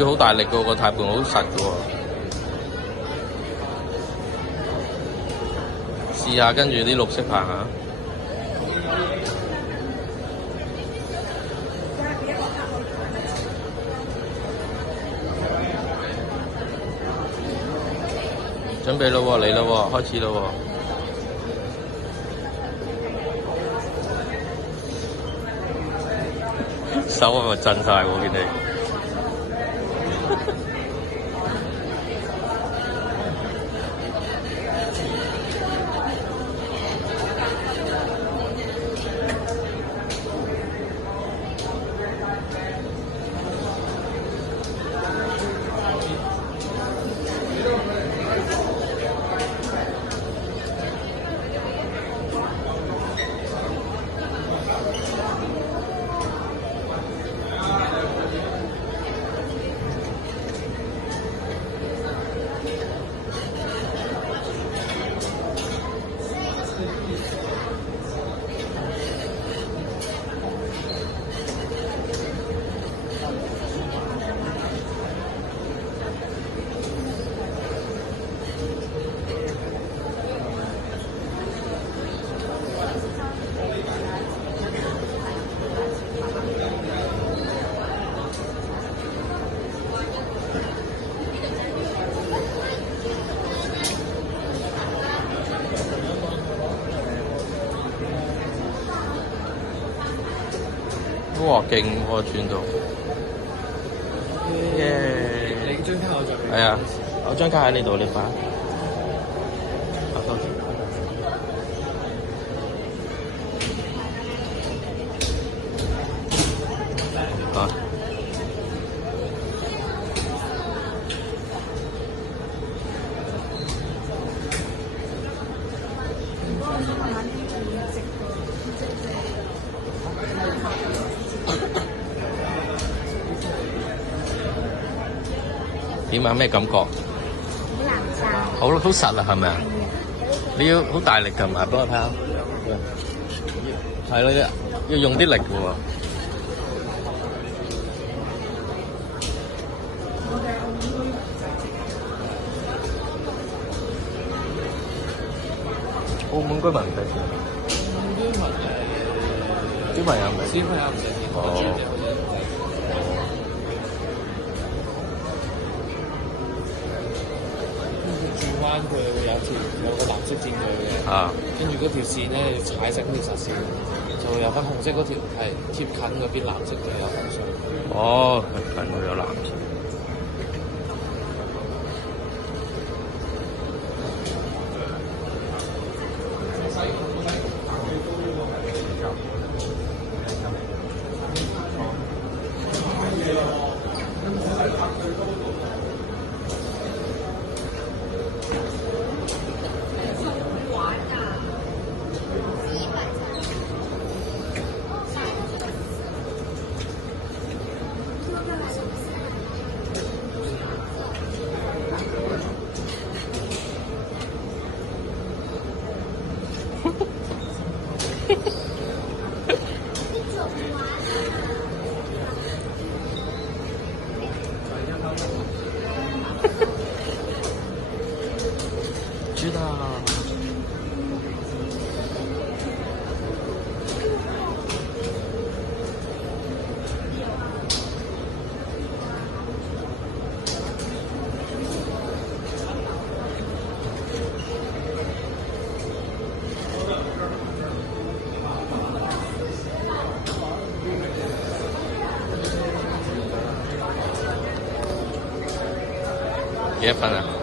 要好大力㗎，個軚盤好實㗎喎。試下跟住啲綠色棒啊！準備咯喎，嚟咯喎，開始咯喎！手係咪震晒喎？見你哇，勁喎轉到，你張卡我就係啊，我張卡喺呢度，你擺。好，多謝。啊。點啊？咩感覺？好難好實啊，係咪啊？你要好大力撳埋，幫我睇下。係咯，要用啲力嘅喎。澳門居民唔使錢。小朋友唔使錢。哦。彎佢會有個藍色箭佢嘅，跟住嗰條線咧要踩實嗰條實線，就會有分紅色嗰條係貼近嗰邊，藍色嘅有紅色。哦，近嗰有藍色。知道。幾多分啊？